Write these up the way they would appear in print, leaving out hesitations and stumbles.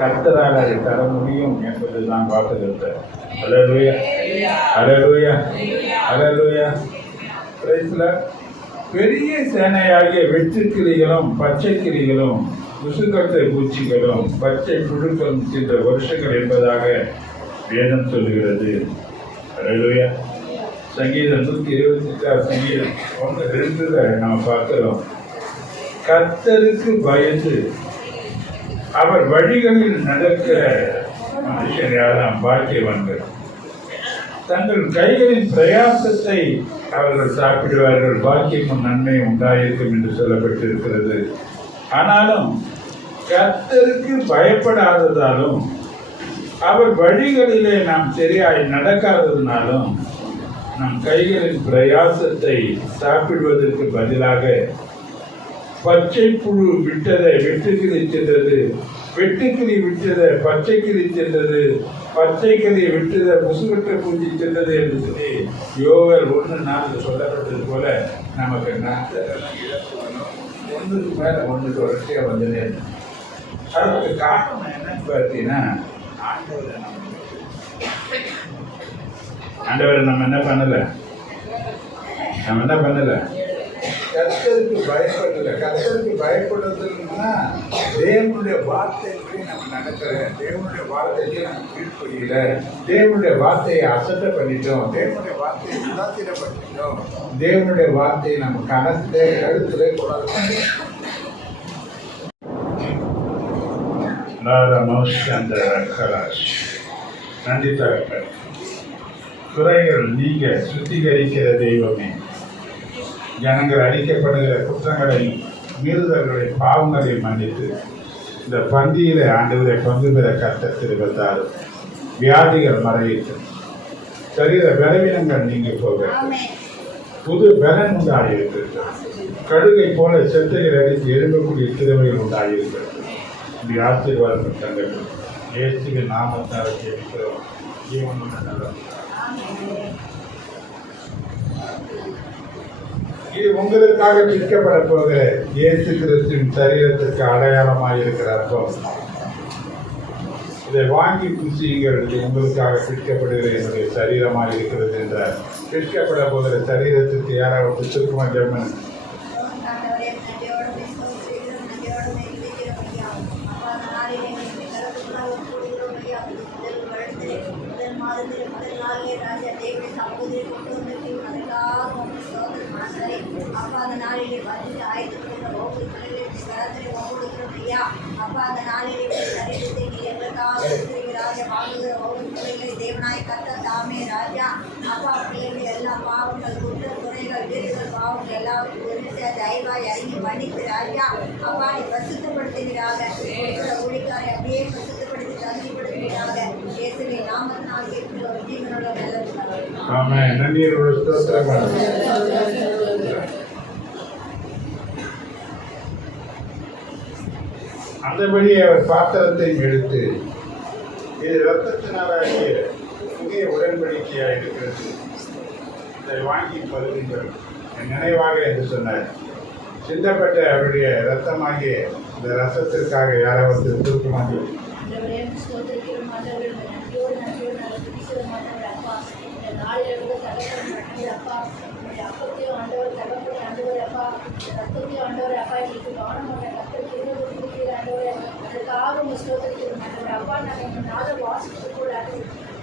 கர்த்தரால் அதை தர முடியும் என்பதுதான் வாக்குறுதி. அல்லேலூயா, அல்லேலூயா, அல்லேலூயா. பெரிய சேனையாகிய வெற்றுக்கிளிகளும் பச்சை கிளிகளும் முசுக்கட்டை பூச்சிகளும் பச்சை புழுக்களும் சென்ற வருஷங்கள் என்பதாக வேதம் சொல்கிறது. அல்லேலூயா. சங்கீதம் 126 சங்கீதம் 1:2 நாம் பார்க்கிறோம். கர்த்தருக்கு பயந்து அவர் வழிகளில் நடக்கிற மனுஷன் யாரும் பாக்கியவான்கள். தங்கள் கைகளின் பிரயாசத்தை அவர்கள் சாப்பிடுவார்கள், பாக்கியமும் நன்மையும் உண்டாயிருக்கும் என்று சொல்லப்பட்டிருக்கிறது. ஆனாலும் கர்த்தருக்கு பயப்படாததாலும் அவர் வழிகளிலே நாம் சரியாய் நடக்காததுனாலும் நம் கைகளின் பிரயாசத்தை சாப்பிடுவதற்கு பதிலாக பச்சை புழு விட்டதை வெட்டுக்கிளி சென்றது, வெட்டுக்கிளி விட்டதை பச்சை கிளி சென்றது, பச்சை கிளி விட்டதை முசுகட்டை பூச்சி சென்றது என்று சொல்லி யோவேல் 1:4 சொல்லப்பட்டது போல நமக்கு ஒன்றுக்கு மேலே ஒன்றுக்கு வரிசையாக வந்ததே. அதுக்கு காரணம் என்னன்னு பார்த்தீங்கன்னா ஆண்டவரை நம்ம என்ன பண்ணலை, கர்த்தருக்கு பயப்படலை. கர்த்தருக்கு பயப்படுறதுன்னா தேவனுடைய வார்த்தைக்கு நம்ம நடக்கிற, தேவனுடைய வார்த்தைக்கு நம்ம கீழ்ப்படியல, தேவனுடைய வார்த்தையை அசட்ட பண்ணிட்டோம், தேவனுடைய வார்த்தையை உதாசீனப்படுத்திட்டோம், தேவனுடைய வார்த்தையை நம்ம கழுத்துல கொண்டாட. நன்றி தகப்பன். குறைகள் நீங்க சுத்திகரிக்கிற தெய்வமே, ஜனங்கள் அடிக்கப்படுகிற குற்றங்களையும் மீறுதல்களை பாவங்களை மன்னித்து இந்த பந்தியில ஆண்டவரை பங்கு பெற கர்த்தர் கிருபைத்தார். வியாதிகள் மறையிட்டு சரீர பலவீனங்கள் நீங்க போக புது பலன் உண்டாயிருக்கிறது. கழுகை போல செத்தைகள் அடித்து எழும்பக்கூடிய திறமைகள் உண்டாயிருக்கிறது. இப்படி ஆசீர்வாதம் தங்கள் இயேசுவின் நாமத்தால் ஜெபிக்கிறோம். ஜீவனுள்ள நல்லது. இது உங்களுக்காக பிற்கப்பட போகிற இயேசு கிறிஸ்துவின் சரீரத்திற்கு அடையாளமாக இருக்கிற அர்த்தம். இதை வாங்கி புசியுங்கள், இது உங்களுக்காக பிற்கப்படுகிற என்னுடைய சரீரமாக இருக்கிறது என்ற பிற்கப்பட போகிற சரீரத்திற்கு யாராவது சுருக்கமாக ஜெபம். அப்பா அந்த நாளிலே வந்து ஆயுதப்படுத்த ஒவ்வொரு பிள்ளைகளுக்கு ஒவ்வொருத்தருடையா அப்பா அந்த நாளிலே சரீரத்தை நீ எங்களுக்காக ராஜா வாங்குகிற ஒவ்வொரு பிள்ளைகளை தேவனாய் கர்த்தர் தாமே ராஜா அப்பா பிள்ளைகள் எல்லா பாவங்கள் குற்ற குறைகள் வீடுகள் பாவங்கள் எல்லாருக்கும் ஒன்று தயவாய் இறங்கி மன்னித்து ராஜா அப்பா நீ பிரசுத்தப்படுத்துகிறாங்க ஊழிக்காரை அப்படியே பிரசுத்தப்படுத்தி தகுதிப்படுத்துகிறாங்க இயேசுவை நாமத்தினால் கேட்கிறோம். ஜீவனோட நல்லது. அந்தபடி அவர் பாத்திரத்தை எடுத்து, இது இரத்தத்தினாலாகிய புதிய உடன்படிக்கையாக இருக்கிறது, இதை வாங்கி பருகுங்கள் என் நினைவாக என்று சொன்னார். சிந்தப்பட்ட அவருடைய இரத்தமாகிய இந்த ரசத்திற்காக யாராவது திருப்பமாக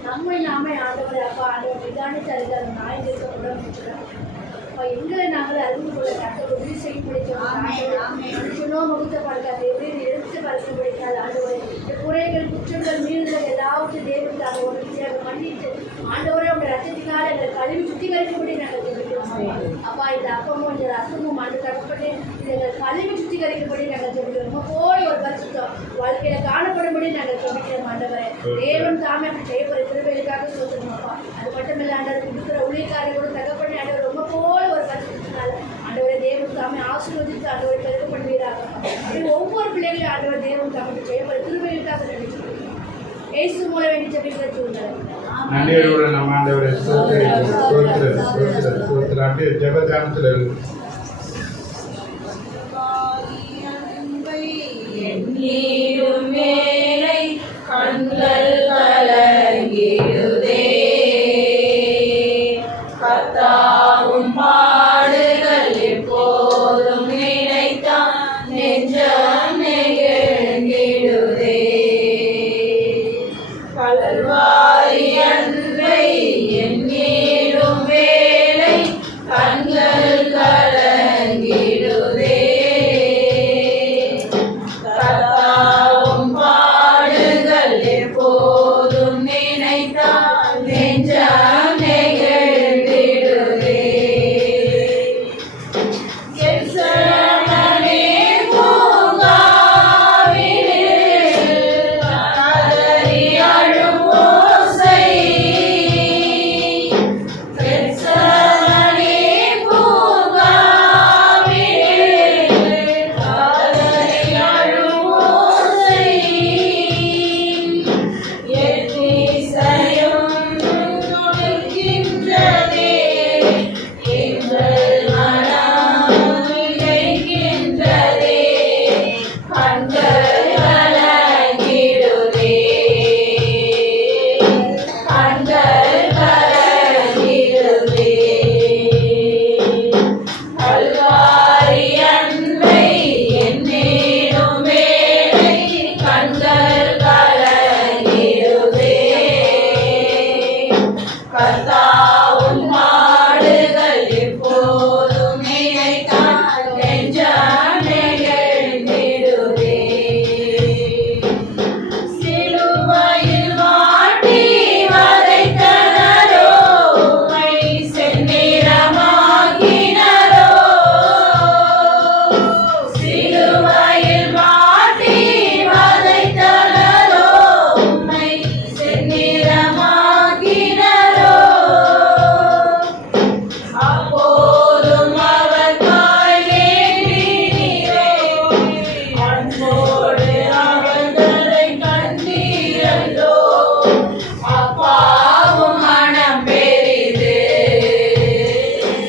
நம்மை நாமே ஆண்டவரை அப்பா ஆண்டவர் விதானித்து அறிந்தார் நாய் இருக்கக்கூடாது. எங்களை நாங்கள் அறிந்து கொள்ள கர்த்தர் உதவி செய்ய பிடித்தோம். முகத்தை பார்க்காது எப்படி எடுத்து பறிக்க பிடிக்காது ஆண்டவரை குறைகள் குற்றங்கள் மீறுதல் எல்லாவற்றையும் தேவனுக்காக ஒரு விஷயம் மன்னித்து ஆண்டவரை உடைய ரத்தத்தினால் எங்கள் கழுவி சுத்திகரிக்கும்படி நாங்கள் ஜெபிக்கிறோம். அப்பா இந்த அப்பமும் இந்த ரசமும் ஆண்டு தரப்பட்டு எங்கள் கழுவி சுத்திகரிக்கும்படி நாங்கள் ஜெபிக்கிறோம். போய் ஒரு பரிசுத்தம் வாழ்க்கையில காணப்படும்படி நாங்கள் ஜெபிக்கிறோம். ஆண்டவரை தேவன் தாமே அப்படி செய்யப்படுற திருவிழுக்காக சொல்லுறோம். அப்பா அது மட்டும் இல்லை ஆண்டவர் இருக்கிற ஊழியக்காரர்களோட தகப்படி ஆண்டவர் ரொம்ப போய் ஒரு பரிசுத்தினால ஆண்டவரை தேவன் தாமே ஆசீர்வதித்து ஆண்டவரை பெருக்கப்படுவீராக. ஒவ்வொரு பிள்ளைகளையும் ஆண்டவர் தேவன் தாமே செய்யப்படுற திருவிழுக்காக நினைச்சிருக்கோம். இயேசு மூலம் வேண்டி ஜெபிக்கிற சூழ்நிலை நன்றியோடு நம்ம ஆண்டவரை அப்படியே ஜெபதானத்தில் எண்ணீரும் வேலை கண்கள் கலங்கிடுதே. கர்த்தாவும் பாடுகள் எப்போதும் நினைத்தான் நெஞ்சம் நெகிழ்ந்திடுதே. கல்வாரி அன்பை எண்ணிடும் வேளை கண்கள் கலங்கிடுதே. கர்த்தாவும் பாடுகள் எப்போதும் நினைத்தால் நெஞ்சம் நெகிழ்ந்திடுதே. கெத்செமனே பூங்காவினில் கதறி அழும் ஓசை. கெத்செமனே பூங்காவினில் கதறி அழும் ஓசை. எத்திசையும் துடிக்கின்றதே. எங்கள் மனம் இழைக்கின்றதே. கண்கள் கலங்கிடுதே. கண்கள் கலங்கிடுதே. கல்வாரி அன்பை எண்ணிடும் வேளை கண்கள் கலங்கிடுதே. கர்த்தாவும் பாடுகள் எப்போதும் நினைத்தான் நெஞ்சம் நெகிழ்ந்திடுதே. சிலுவையில் வாட்டி வதைத்தனரோ உம்மை செந்நிறமாக்கினரோ. சிலுவையில் வாட்டி வதைத்தனரோ உம்மை செந்நிறமாக்கினரோ. அப்போதும் அவர் காய் ஏந்தினீரே. அன்போடு அவர்களை கண்டீரல்லோ. அப்பாவும் மனம் பெரிது.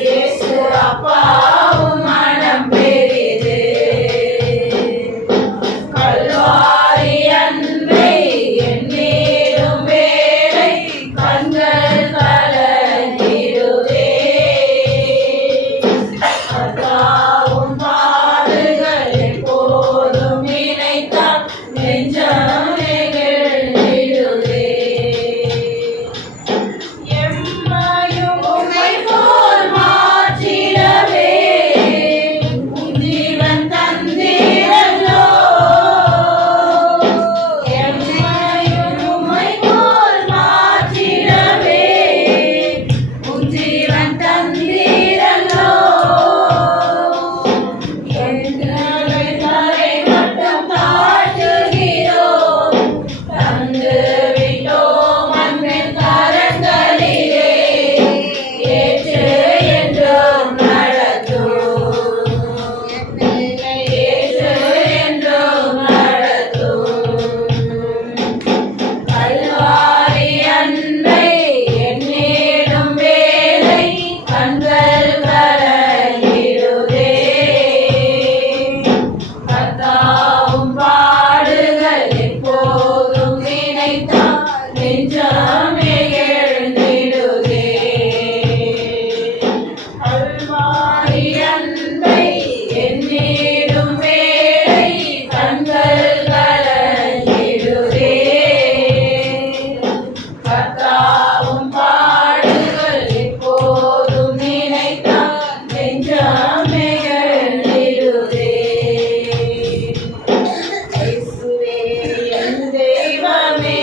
இயேசு அப்பாவும் மனம் பெரிது. கல்வாரி அன்பை எண்ணிடும் வேளை கண்கள் கலங்கிடுதே. கர்த்தாவும் பாடுகள் எப்போதும் நினைத்தான் நெஞ்சம் நெகிழ்ந்திடுதே. எம்மையும் உம்மை போல் மாற்றிடவே உம் ஜீவன் தந்தீரல்லோ. எம்மையும் உம்மை போல் மாற்றிடவே உம் ஜீவன் தந்தீரல்லோ. எங்களை தரை மட்டும் தாழ்த்துகிறோம். தந்து விட்டோம் அன்பின் கரங்களிலே. ஏற்று என்றும் நடத்தும். ஏற்று என்றும் நடத்தும். கல்வாரி அன்பை எண்ணிடும் வேளை கண்கள் கலங்கிடுதே. கர்த்தாவும் பாடுகள் எப்போதும் நினைத்தான் நெஞ்சம் நெகிழ்ந்திடுதே. கல்வாரி அன்பை எண்ணிடும் வேளை கண்கள் கலங்கிடுதே. கர்த்தாவும் பாடுகள் எப்போதும் நினைத்தான் நெஞ்சம் நெகிழ்ந்திடுதே. இயேசுவே என் தெய்வமே,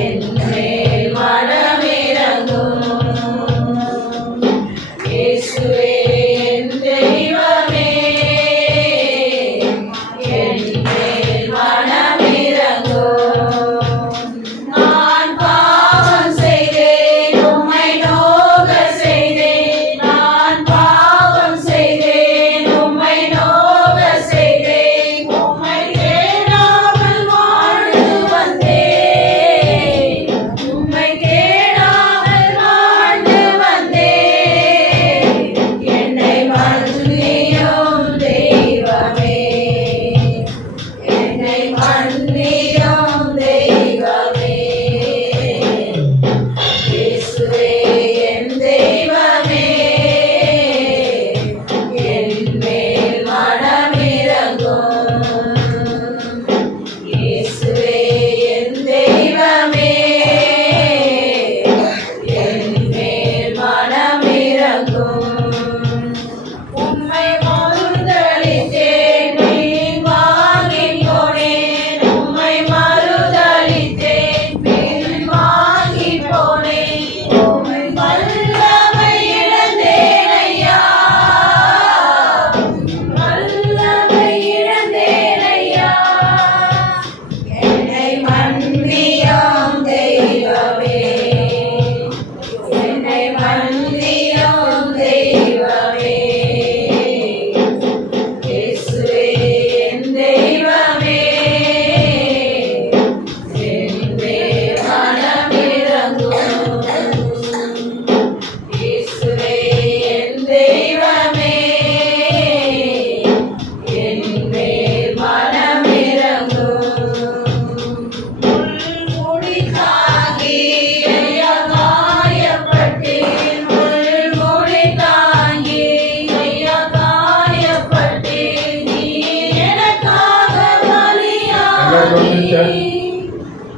என் மேல் மனமிரங்கும். இயேசுவே என் தெய்வமே, என் மேல் மனமிரங்கும். நான் பாவம் செய்தேன் உம்மை நோக செய்தேன். நான் பாவம் செய்தேன் உம்மை நோக செய்தேன். உம்மை தேடாமல் வாழ்ந்து வந்தேன். உம்மை தேடாமல் வாழ்ந்து வந்தேன். என்னை மன்னியும் தெய்வமே. என்னை மன்னி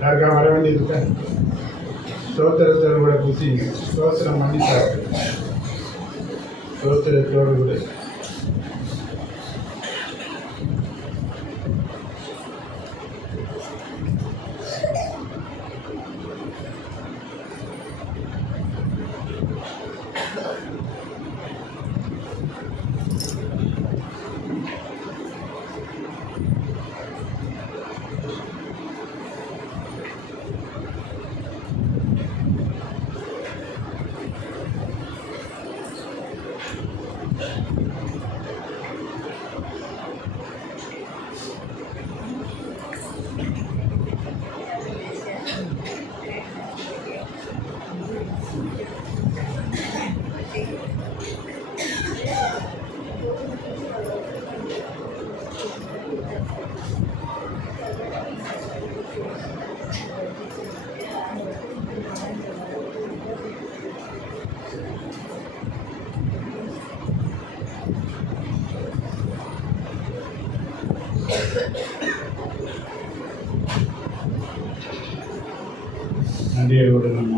யாருக்கா வர வேண்டியிருக்க ஸ்தோத்திரத்தோடு கூட புசிங்க. ஸ்தோத்திரம் பண்ணி சாப்பிடு. ஸ்தோத்திரத்தோடு கூட நன்றியோடு நம்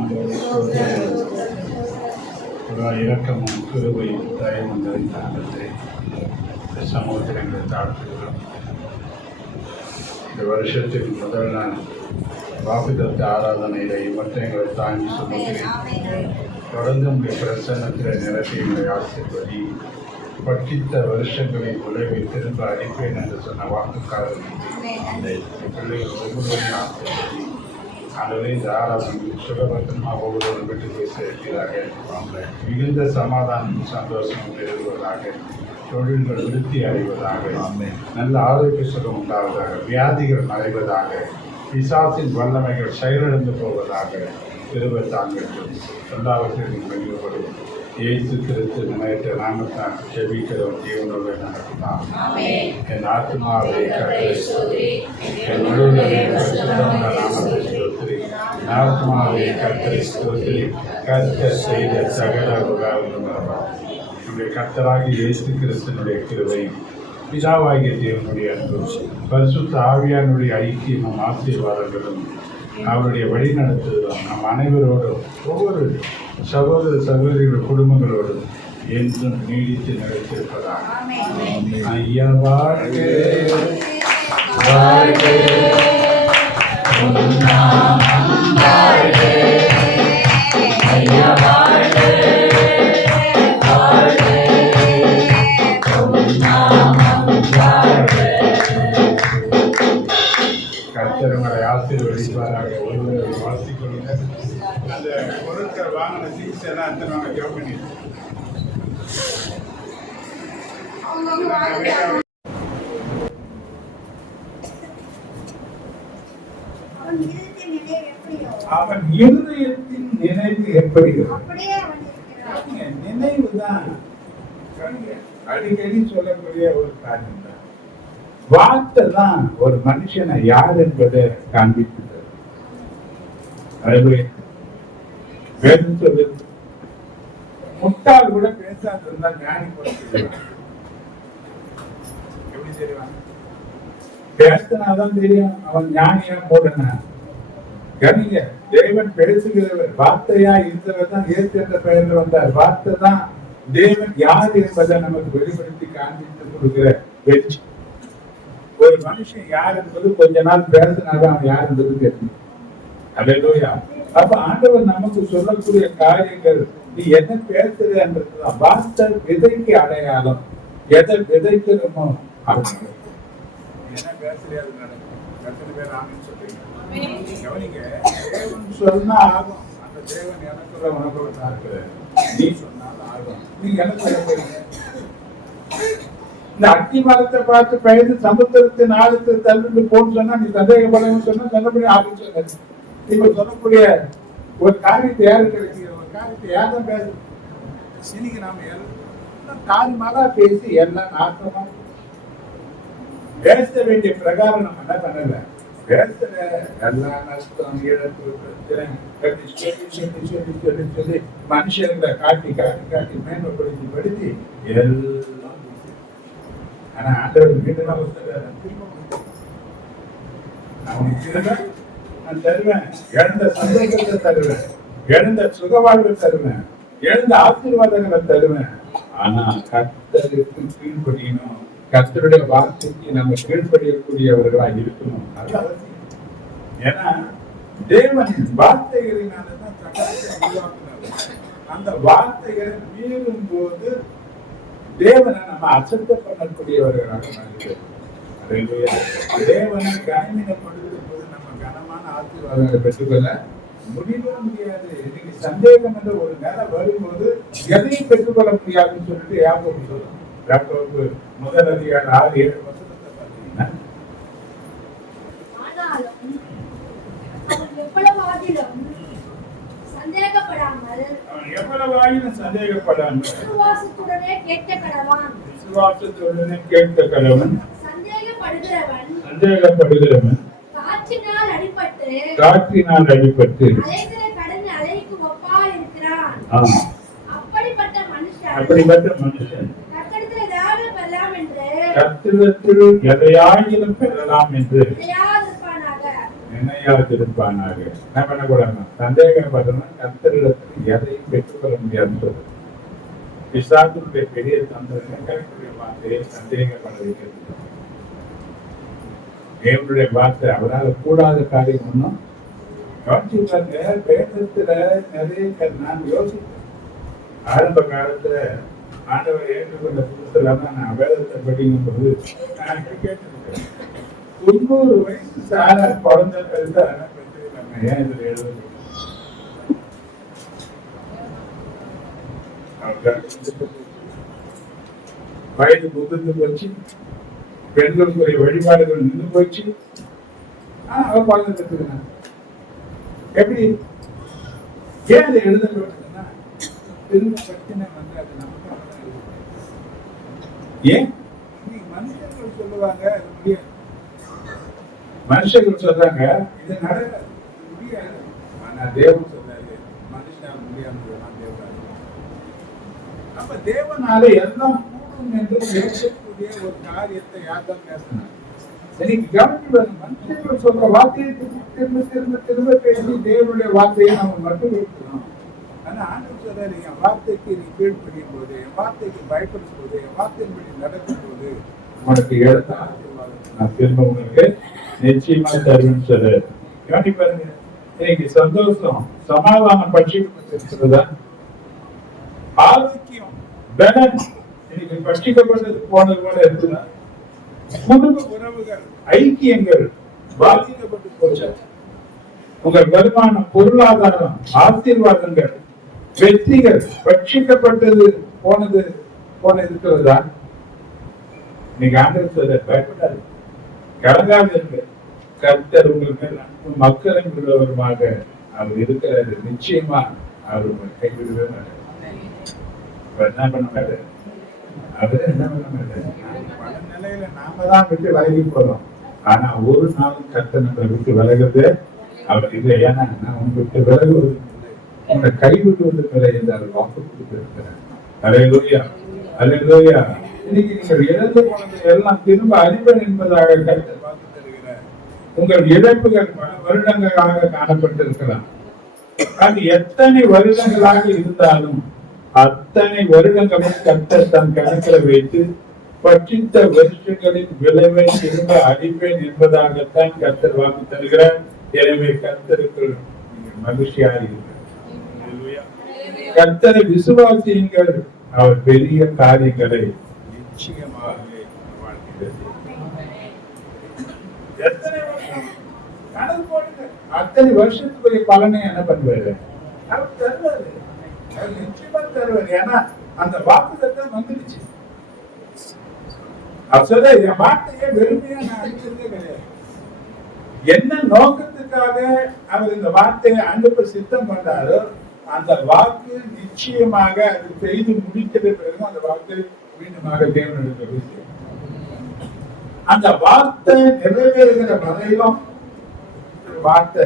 இரக்கமும் கிருபையும் தயவும் நிறைந்த சமூகத்தில் எங்களை தாழ்த்துகிறோம். இந்த வருஷத்தின் முதல் நாள் வாக்குத்தத்த ஆராதனையில இவற்றை எங்களை தாங்கி சொல்லுகிறேன். தொடர்ந்து உங்களுடைய பிரசன்னத்தில் நிரப்பி எங்களை ஆசைப்படி பட்சித்த வருஷங்களை உழைவை திரும்ப அளிப்பேன் என்று சொன்ன வாக்குக்காரர் பிள்ளைகள் ஒவ்வொருவரையும் ஆசைப்படி ஆகவே இந்த ஆராதனை சுகபத்தமாக ஒவ்வொருவரும் விட்டு போய் சேர்க்கிறார்கள். மிகுந்த சமாதானம் சந்தோஷம் பெறுவதாக, தொழில்கள் விருத்தி அடைவதாக, நல்ல ஆரோக்கிய சுகம் உண்டாவதாக, வியாதிகள் மறைவதாக, பிசாசின் வல்லமைகள் செயலிழந்து போவதாக திரும்ப தாங்கள் எல்லாவற்றையும் வெளிப்படுவோம். இயேசு கிறிஸ்து நினைத்த நாமத்தான் ஜெபிக்கிறோம். ஜீவனோடு நடக்கலாம். என் ஆத்மாவை கர்த்தரை ஸ்தோத்திரி, என் முழுவதுமே பரிசுத்தமுள்ள நாமத்தை ஸ்தோத்திரி. என் ஆத்மாவை கர்த்தரை ஸ்தோத்திரி, கர்த்தர் செய்த சகல உபகாரங்களும் நம்முடைய கர்த்தராகிய இயேசு கிறிஸ்துனுடைய கிருபையும் பிதாவாகிய தேவனுடைய அன்பும் பரிசுத்த ஆவியானுடைய ஐக்கியமும் ஆசீர்வாதங்களும் அவருடைய வழிநடத்துவதும் நம் அனைவரோடும் ஒவ்வொரு சகோதர சகோதரிகள் குடும்பங்களோடும் என்றும் நீடித்து நிலைத்திருப்பதாக. ஐயா வாழ்க வாழ்க ஐயா வாழ்க கர்த்தரை ஆசீர்வதிப்பாராக. ஒருவரை வாசிக்கொள்ளுங்க. அந்த பொருட்கள் வாங்கின திங்ஸ் எல்லாம் அத்தனை ஜோம் பண்ணி அவன் இருதயத்தின் நினைவு எப்படி நினைவு தான் அடிக்கடி சொல்லக்கூடிய ஒரு காரியம் தான். வார்த்தை தான் ஒரு மனுஷனை யார் என்பதை காண்பித்தது. முட்டாள் கூட பேசாது இருந்தா ஞானி எப்படி தெரியும்? பேசினாதான் தெரியும் அவன் ஞானியா போடுனா. கவனிங்க, தேவன் பேசுகிறவர் வார்த்தையா இருந்தவர் தான் இயேசு என்ற பெயர்ல வந்தார். வார்த்தை தான் தேவன் யார் என்பதை நமக்கு வெளிப்படுத்தி காண்பித்து கொடுக்கிற வெற்றி. ஒரு மனுஷன் யார் என்பது கொஞ்ச நாள் பேசினாதான் அவன் யார் என்பது தெரியும். அல்லேலூயா. அப்ப ஆண்டவர் நமக்கு சொல்லக்கூடிய காரியங்கள் நீ என்ன பேசுறதுதான். வார்த்தை விதைக்கு அடையாளம். எதை விதைக்கிறோமோ என்ன பேசுறியா நடக்கும். எத்தனை பேர் ஆமின்னு சொல்றீங்க? கவனிங்க, தேவன் சொன்னா ஆகும். அந்த தேவன் எனக்குள்ள உனக்குள்ள இருக்கிற நீ சொன்னாலும் ஆகும். நீங்க என்ன சொல்ல போறீங்க? இந்த அத்தி மரத்தை பார்த்து பெயர்ந்து சமுத்திரத்தின் ஆழத்தை தள்ளிட்டு போன்னு சொன்னா நீ சந்தேகப்படணும்னு சொன்னா சொன்னபடி ஆகும் சொன்ன. இப்ப சொல்லக்கூடிய ஒரு காரியத்தை யாரு கிடைக்கிற ஒரு காரியத்தை யாரும் பேச இன்னைக்கு நாம எல்லாம் காரியமாக பேசி எல்லாம் நாசமா பேச வேண்டிய பிரகாரம் நம்ம என்ன பண்ணல. பேசுற எல்லா நஷ்டம் இழப்பு சொல்லி மனுஷங்களை காட்டி காட்டி காட்டி மேன்மைப்படுத்தி படுத்தி எல்லாம். ஆனா ஆண்டவர் மீண்டும் அவனுக்கு திரும்ப நான் தருவேன். இழந்த சந்தோஷத்தை தருவேன், இழந்த சுகவாழ்வை தருவேன், இழந்த ஆசீர்வாதங்களை தருவேன். ஆனா கர்த்தருக்கு கீழ்ப்படியணும். கர்த்தருடைய வார்த்தைக்கு நம்ம கீழ்ப்படியக்கூடியவர்களா இருக்கணும். அது அவசியம். ஏன்னா தேவன் வார்த்தைகளினாலதான் சட்டத்தை உருவாக்குறார். அந்த வார்த்தைகளை மீறும் போது தேவனை நம்ம அசட்டை பண்ணக்கூடியவர்களாக மாறுகிறோம். தேவனை கனமீனப்படுத்தும் போது நம்ம கனமான ஆசீர்வாதங்களை பெற்றுக்கொள்ள முடியவே முடியாது. இன்னைக்கு சந்தேகம் என்ற ஒரு நிலை வரும்போது எதையும் பெற்றுக்கொள்ள முடியாதுன்னு சொல்லிட்டு யாக்கோபு சொல்றோம். யாக்கோபு முதல் அதிகாரம் 6-7 வசனத்தை பார்த்தீங்கன்னா, ஆனாலும் அவன் எவ்வளவாகிலும் சந்தேகப்படாமல் விசுவாசத்துடனே கேட்க கடவன். சந்தேகப்படுகிறவன் காற்றினால் அடிபட்டு அலைகிற கடலின் அலைக்கு ஒப்பாய் இருக்கிறான். அப்படிப்பட்ட மனுஷன் கர்த்தரிடத்தில் எதையாகிலும் பெறலாம் என்று நினையாதிருப்பானாக. என்ன பண்ணக்கூடாது? சந்தேகப்படணும். கர்த்தரிடத்தில் எதையும் பெற்றுக்கொள்ள முடியாதுன்னு சொல்றது பிசாசுடைய பெரிய தந்திரங்கள். கர்த்தருடைய வார்த்தையை சந்தேகப்பட வைக்கிறது. தேவனுடைய வார்த்தை அவரால் கூடாத காரியம் ஒன்றும் யோசிப்பாங்க. வேதத்துல நிறைய நான் யோசிப்பேன். ஆரம்ப காலத்துல ஆண்டவர் ஏற்றுக்கொண்ட புதுசுல நான் வேதத்தை படிக்கும் போது நான் கேட்டிருக்கேன். 90 வயசு சார குழந்தை பெருசா நம்ம ஏன் இதுல எழுத வயது முதிர்ந்து போச்சு, பெண்களுக்குரிய வழிபாடுகள் நின்று போச்சு. அவ குழந்தை பெற்றுக்கிறாங்க. எப்படி ஏன் அதை எழுத வேண்டும்னா திரும்ப பிரச்சனை வந்து அது நமக்கு ஏன் மனுஷர்கள் சொல்லுவாங்க அது முடியாது. மனுஷர்கள் சொல்றாங்க இது நடக்காது, முடியாது. ஆனா தேவன் சொல்றாரு மனுஷன் முடியாமல் தேவன். அப்ப தேவனால எல்லாம் கூடும் என்று பேசக்கூடிய ஒரு காரியத்தை யார்தான் பேசினார்? எனக்கு கவனித்து வரும். மனுஷர்கள் சொல்ற வார்த்தையை திரும்ப திரும்ப திரும்ப பேசி தேவனுடைய வார்த்தையை நம்ம மட்டும் இருக்கிறோம். ஆனா ஆண்டவர் சொல்றாரு, என் வார்த்தைக்கு நீ கீழ்ப்படியும் போது, என் வார்த்தைக்கு பயப்படும் போது, என் வார்த்தையின்படி நடக்கும் போது உனக்கு எடுத்த ஆசீர்வாதம் நான் திரும்ப உங்களுக்கு நிச்சயமா தருவேன்னு சொல்றாரு. கவனி பாருங்க, இன்னைக்கு சந்தோஷம் சமாதானம் பட்சிக்கப்பட்டிருக்கிறதா? ஆரோக்கியம் பலன் இன்னைக்கு பட்சிக்கப்பட்டது போனது போல இருக்குதா? குடும்ப உறவுகள் ஐக்கியங்கள் பாதிக்கப்பட்டு போச்சு. உங்கள் வருமானம், பொருளாதாரம், ஆசீர்வாதங்கள், வெற்றிகள் பட்சிக்கப்பட்டது போன இருக்கிறதா? இன்னைக்கு ஆண்டவர் சொல்ற பயப்படாது, கலங்காது இருக்கு. கர்த்தர் உங்களுக்கு அன்பும் மக்களும் உள்ளவருமாக அவர் இருக்கிறாரு. நிச்சயமா அவர் கைவிடவே மாட்டார். என்ன பண்ண மாட்டார்? அவரு என்ன பண்ண மாட்டார்? பல நிலையில நாம தான் விட்டு விலகி போறோம். ஆனா ஒரு நாளும் கர்த்தர் நம்மளை விட்டு விலகுறது அவர் இல்லை. ஏன்னா நான் உங்க விட்டு விலகுவது இல்லை, உங்களை கைவிடுவதும் இல்லை என்று அவர் வாக்கு கொடுத்திருக்கிறார். அல்லேலூயா, அல்லேலூயா. இன்னைக்கு நீங்கள் இழந்து போனது எல்லாம் திரும்ப அழிப்பேன் என்பதாக கர்த்தர் வாக்கு தருகிறார். உங்கள் இழப்புகள் பல வருடங்களாக காணப்பட்டிருக்கலாம். அது எத்தனை வருடங்களாக இருந்தாலும் அத்தனை வருடங்களும் கர்த்தர் தன் கணக்கில் வைத்து பட்சித்த வருஷங்களின் விளைவை திரும்ப அழிப்பேன் என்பதாகத்தான் கர்த்தர் வாக்கு தருகிறார். எனவே கர்த்தருக்கு மகிழ்ச்சியாக இருக்கிறார். கர்த்தரை விசுவாசியுங்கள், அவர் பெரிய காரியங்களை நிச்சயமாகவே வாழ்கிறது. அத்தனை வருஷத்துக்குரிய பலனை என்ன பண்ணுவாரு? அவர் தருவாரு, அவர் நிச்சயமா தருவாரு. ஏன்னா அந்த வாக்குத்தத்தம் வந்துடுச்சு. அவர் சொல்ற என் வார்த்தையை வெறுமையா நான் அனுப்பிச்சதே கிடையாது. என்ன நோக்கத்துக்காக அவர் இந்த வார்த்தையை அனுப்ப சித்தம் பண்றாரோ அந்த வாக்கு நிச்சயமாக அது செய்து முடிக்கிற பிறகு அந்த வார்த்தை மீண்டுமாக தேவனுடைய விஷயம். அந்த வார்த்தை நிறைவேறுகிற வரையிலும் வார்த்தை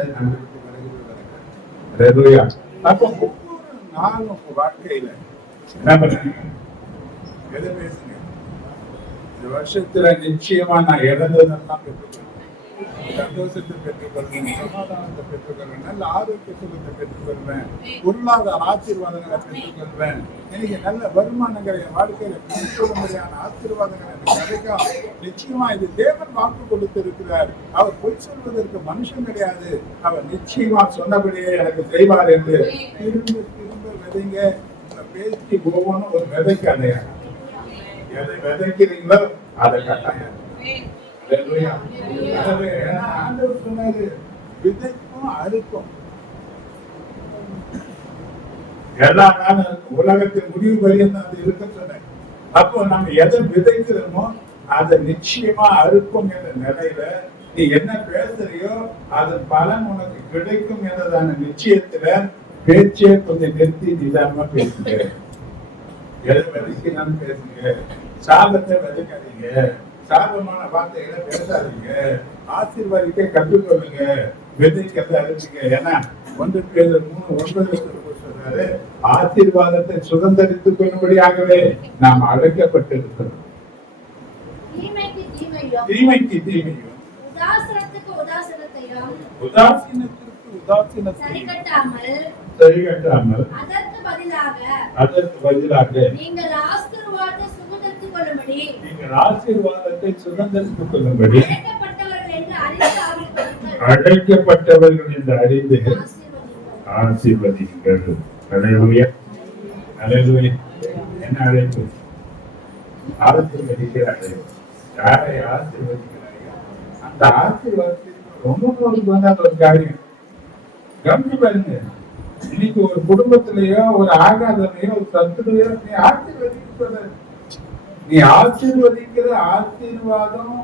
அப்ப ஒவ்வொரு நாளும் உங்க வாழ்க்கையில என்ன பண்ணுங்க? எதை பேசுங்க? இந்த வருஷத்துல நிச்சயமா நான் இழந்ததெல்லாம் பெற்றுக்கொள்வேன். சந்தோஷத்தை பெற்றுக்கொள்வேன், சமாதானத்தை பெற்றுக்கொள்வேன், நல்ல ஆரோக்கிய சுகத்தை பெற்றுக்கொள்வேன், பொருளாதார ஆசீர்வாதங்களை பெற்றுக்கொள்வேன், எனக்கு நல்ல வருமானங்களை என் வாழ்க்கையில பெற்றுக்கொள்ளும்படியான ஆசீர்வாதங்கள் எனக்கு கிடைக்கும். நிச்சயமா இது தேவன் வாக்கு கொடுத்திருக்கிறார். அவர் பொய் சொல்வதற்கு மனுஷன் கிடையாது. அவர் நிச்சயமா சொன்னபடியே எனக்கு செய்வார் என்று திரும்ப திரும்ப விதைங்க. பேசி ஒவ்வொன்றும் ஒரு விதைக்கு அடையாளம். எதை விதைக்கிறீங்களோ அதை கட்டாயம். ஆண்டவர் சொன்னாரு, விதைக்கும் அறுக்கும் எல்லா நாளும் உலகத்தின் முடிவு பரியந்தம் அது இருக்க சொன்னேன். அப்போ நம்ம எதை விதைக்கிறோமோ அதை நிச்சயமா அறுக்கும் என்ற நிலையில நீ என்ன பேசுறியோ அதன் பலன் உனக்கு கிடைக்கும் என்றதான நிச்சயத்துல பேச்சே கொஞ்சம் நிறுத்தி நிதானமா பேசுங்க. எதை விதைக்கணும்னு பேசுங்க. சாபத்தை விதைக்காதீங்க, சாபமான வார்த்தைகளை பேசாதீங்க, ஆசீர்வாதிக்க கற்றுக்கொள்ளுங்க, விதைக்கிறத அறிவிங்க. ஏன்னா 1 Pétரு 3:9 சொல்றாரு, ஆசீர்வாதத்தை சுதந்திரித்துக் கொள்ளும்படியாகவே நாம் அழைக்கப்பட்டிருக்கிறோம். தீமைக்கு தீமையும் உதாசீனத்துக்கு உதாசீனத்தையும் சரிகட்டாமல் அதற்கு பதிலாக நீங்கள் ஆசீர்வாதத்தை சுதந்திரித்துக் கொள்ளும்படி அழைக்கப்பட்டவர்கள் என்று அறிந்து ஆசீர்வதிங்கள். அல்லேலூயா, அல்லேலூயா. என்ன அழைப்பு? ஆசீர்வதிக்கிற அழைப்பு. யாரை ஆசீர்வதிக்கிறார்கள்? அந்த ஆசீர்வாதத்திற்கு ரொம்ப முக்கியமான ஒரு காரியம் கவனிச்சு பாருங்க. இன்னைக்கு ஒரு குடும்பத்திலேயோ ஒரு ஆகாதனையோ ஒரு சத்துலையோ நீ ஆசீர்வதிக்கிற ஆசீர்வாதம்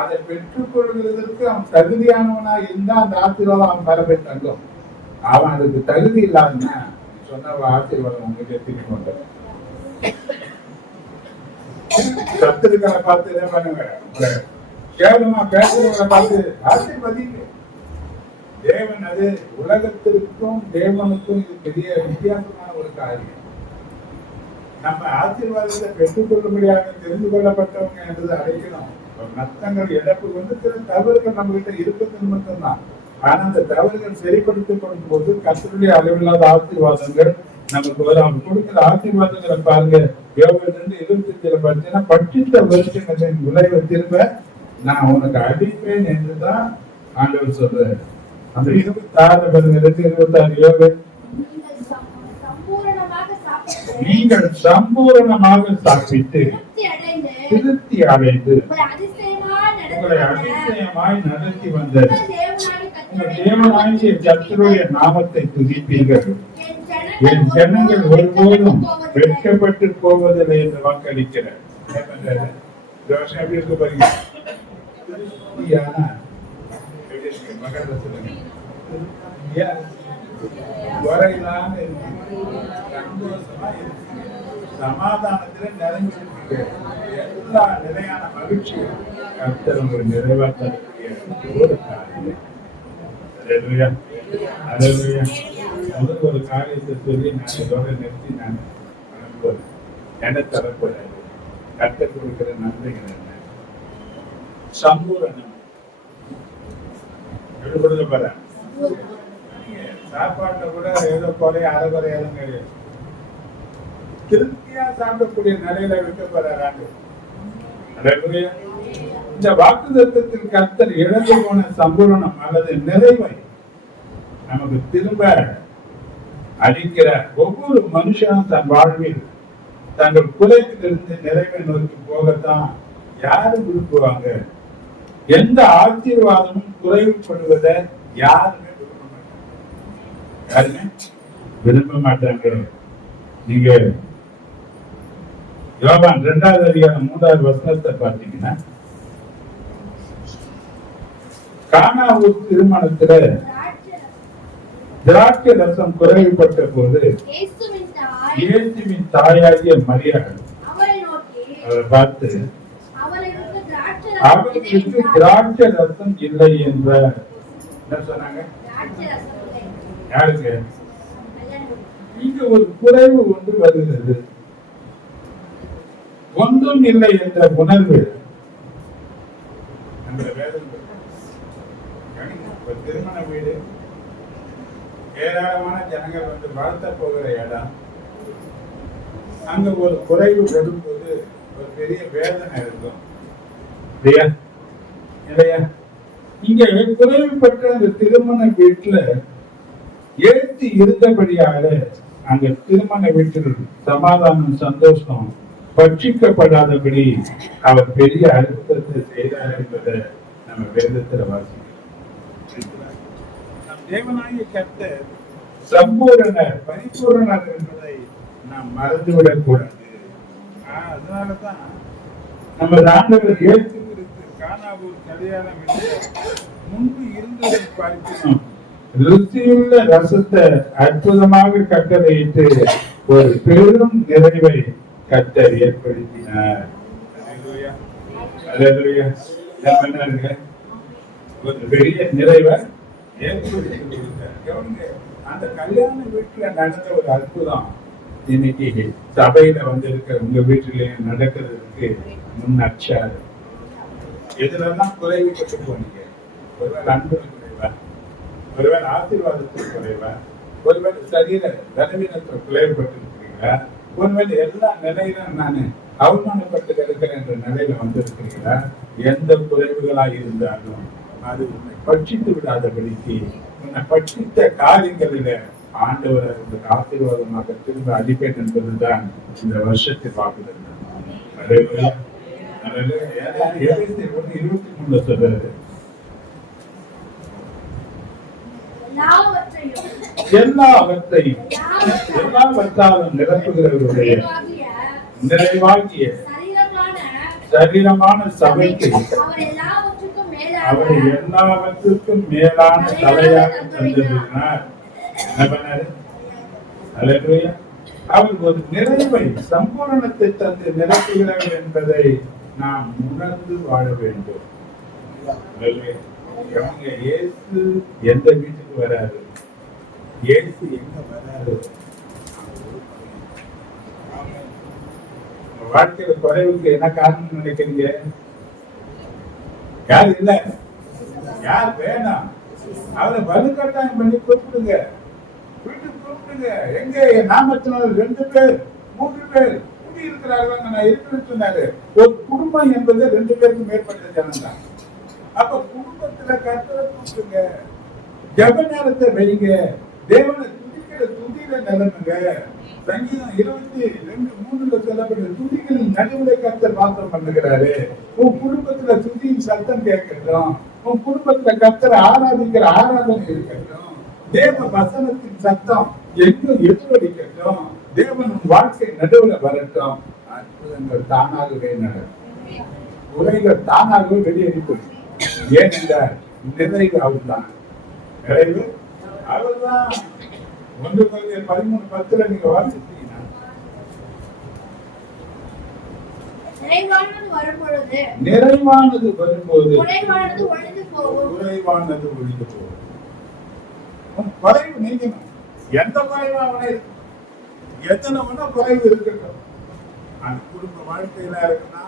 அதை பெற்றுக் கொள்கிறதற்கு அவன் தகுதியானவனா இருந்தா அந்த ஆசீர்வாதம் அவன் பரப்பை தங்கும். அவன் அதுக்கு தகுதி இல்லாம சொன்ன ஆசீர்வாதம் உங்களுக்கு திரும்பி வந்தார். சத்துருக்களை பார்த்து என்ன பண்ணுங்க, கேவலமா பேசுறவங்களை பார்த்து ஆசீர்வதிங்க. தேவன் அது உலகத்திற்கும் தேவனுக்கும் இது பெரிய வித்தியாசமான ஒரு காரியம். நம்ம ஆசீர்வாதத்தை பெற்றுக் கொள்ளும்படியாக தெரிந்து கொள்ளப்பட்டவங்க என்றது அடைக்கணும். நஷ்டங்கள் இழப்பு வந்து சில தவறுகள் நம்ம கிட்ட இருக்கிறது மட்டும்தான். ஆனா அந்த தவறுகள் சரிப்படுத்தப்படும் போது கர்த்தருடைய அளவில்லாத ஆசீர்வாதங்கள் நமக்கு வரும். அவங்க கொடுக்கிற ஆசீர்வாதங்களை பாருங்க. யோபு 2:25 பார்த்தீங்கன்னா, பட்சித்த வருஷங்களின் விளைவை திரும்ப நான் உனக்கு அடிப்பேன் என்றுதான் ஆண்டவர் சொல்றாரு. அந்த 26 யோபு, நீங்கள் சம்பூரணமாக சாப்பிட்டு திருப்தி அடைந்து உங்களை அதிசயமாய் நடத்தி வந்த உங்கள் தேவனாகிய கர்த்தருடைய நாமத்தை துதிப்பீர்கள். என் ஜனங்கள் ஒருபோதும் வெட்கப்பட்டு போவதில்லை என்று வாக்களிக்கிறார். சமாதானத்திலே நிறைஞ்சிருக்கு. எல்லா நிலையான மகிழ்ச்சியும் கர்த்தர் உங்களுக்கு நிறைவேற்றக்கூடிய ஒரு காரியம். அல்லேலூயா, அல்லேலூயா. முதல் ஒரு காரியத்தை சொல்லி நான் இதோட நிறுத்தி நான் அனுப்புவேன். என்ன தரக்கூடாது? கர்த்தர் கொடுக்கிற நன்மைகள் என்ன? சம்பூரணம் எடுபடுத்த பாரு. சாப்பாட்டுல கூட ஏதோ குறை அறகுறையாலும் கிடையாது. திருப்தியா சாப்பிடக்கூடிய நிலையில விட்டு போறாரு. இந்த வாக்குத்தத்தத்தில் கர்த்தர் இழந்து போன சம்பூரணம் அல்லது நிறைவை நமக்கு திரும்ப அளிக்கிற ஒவ்வொரு மனுஷனும் தன் வாழ்வில் தங்கள் குறைவிலிருந்து நிறைவை நோக்கி போகத்தான் யாரு விரும்புவாங்க? எந்த ஆசீர்வாதமும் குறைவுபடுவதை யாருமே விரும்ப மாட்டாங்க. நீங்க யோவான் 2வது அதிகாரம் 3வது வசனத்தை பார்த்தீங்கன்னா, கானாவூர் திருமணத்துல திராட்சை ரசம் குறைவுபட்ட போது இயேசுவின் தாயாகிய மரியாள் அவரை பார்த்து, அவருக்கு திராட்சை ரசம் இல்லை என்ற என்ன சொன்னாங்க? யாருக்கு? இங்க ஒரு குறைவு ஒன்று வருகிறது. ஒன்றும் இல்லை என்ற உணர்வு ஒரு திருமண வீடு, ஏராளமான ஜனங்கள் வந்து வாழ்த்த போகிற இடம். அங்க ஒரு குறைவு வரும்போது ஒரு பெரிய வேதனை இருக்கும் இல்லையா? இல்லையா? இங்க குறைவுபட்ட அந்த திருமண வீட்டுல ஏற்றி இருந்தபடியாக அங்க திருமண வீட்டில் சமாதானம் சந்தோஷம் பட்சிக்கப்படாதபடி அவர் பெரிய அற்புதத்தை செய்தார் என்பதை நம்ம வேதத்துல வாசிக்கிறோம். நம் தேவனாகிய கர்த்தர் சம்பூரணர், பரிபூரணர் என்பதை நாம் மறந்துவிடக் கூடாது. அதனாலதான் நம்ம ஆண்டவர் இயேசு கிறிஸ்து கானாவூர் கல்யாணம் முன்பு இருந்ததை பார்க்கணும். ருசியுள்ள ரசத்தை அற்புதமாக கட்டளையிட்டு ஒரு பெரும் நிறைவை கர்த்தர் ஏற்படுத்தினார். ஒரு பெரிய நிறைவை ஏற்படுத்தி அந்த கல்யாண வீட்டுல நடந்த ஒரு அற்புதம் இன்னைக்கு சபையில வந்திருக்க உங்க வீட்டிலேயும் நடக்கிறதுக்கு முன் அச்சாரு. எதுலாம் குறைவுபட்டு போனீங்க? ஒருவேளை அன்பு குறைவா, ஒருவேளை ஆசீர்வாதத்தில் குறைவா, ஒருவேளை சரீர பலவீனத்தில் குறைவுபட்டு இருக்கிறீங்களா, ஒருவேளை எல்லா நிலையிலும் நான் அவமானப்பட்டு இருக்கிறேன் என்ற நிலையில வந்திருக்கிறீங்களா? எந்த குறைவுகளா இருந்தாலும் அது உன்னை பட்சித்து விடாதபடிக்கு உன்னை பட்சித்த காரியங்களில ஆண்டவர் உங்களுக்கு ஆசீர்வாதமாக திரும்ப அளிப்பேன் என்பதுதான் இந்த வருஷத்தை பார்க்கிறது. 23 சொல்றாரு, எல்லாவற்றாலும் நிரப்புகிறவருடைய நிறைவாகிய சரீரமான சபைக்கு அவர் எல்லாவற்றுக்கும் மேலான தலையாக தந்திருக்கிறார். என்ன பண்ணாரு? அவர் ஒரு நிறைவை சம்பூரணத்தை தந்து நிரப்புகிறார் என்பதை நாம் உணர்ந்து வாழ வேண்டும். இயேசு எந்த வீட்டுக்கு வராது, இயேசு எங்க வராது? வாழ்க்கையில குறைவுக்கு என்ன காரணம் நினைக்கிறீங்க? யார் இல்ல, யார் வேணாம், அவரை வலுக்கட்டாயம் பண்ணி கூப்பிடுங்க, வீட்டுக்கு கூப்பிடுங்க. எங்க நாமத்தினர் 2 பேர் 3 பேர் கூடி இருக்கிறார்கள், நான் இருக்குன்னு சொன்னாரு. ஒரு குடும்பம் என்பது 2 பேருக்கு மேற்பட்ட ஜனம் தான். அப்ப குடும்பத்துல கர்த்தரை கூப்பிடுங்க, ஜெப நேரத்தை வைங்க, தேவனை துதிக்கிற துதியில நிலமுங்க. சங்கீதம் 22:3 சொல்லப்பட்ட துதிகளின் நடுவுல கர்த்தர் வாசம் பண்ணுகிறாரு. உன் குடும்பத்துல துதியின் சத்தம் கேட்கட்டும், உன் குடும்பத்துல கர்த்தரை ஆராதிக்கிற ஆராதனை இருக்கட்டும், தேவ வசனத்தின் சத்தம் எங்கும் எதிரொலிக்கட்டும், தேவன் வாழ்க்கை நடுவுல வரட்டும். அற்புதங்கள் தானாகவே நடக்கும், உரைகள் தானாகவே வெளியேறி போயிடும். ஏனென்றால் நிறைவு அவர்தான், நிறைவு அவர்தான். 1 Corinthians 13:10 நீங்க வாசிச்சீங்கன்னா, நிறைவானது வரும்போது குறைவானது ஒழிந்து போகும். குறைவு நீங்கணும். எந்த குறைவாக எத்தனை மணி குறைவு இருக்கட்டும். அந்த குடும்ப வாழ்க்கையில இருக்குன்னா,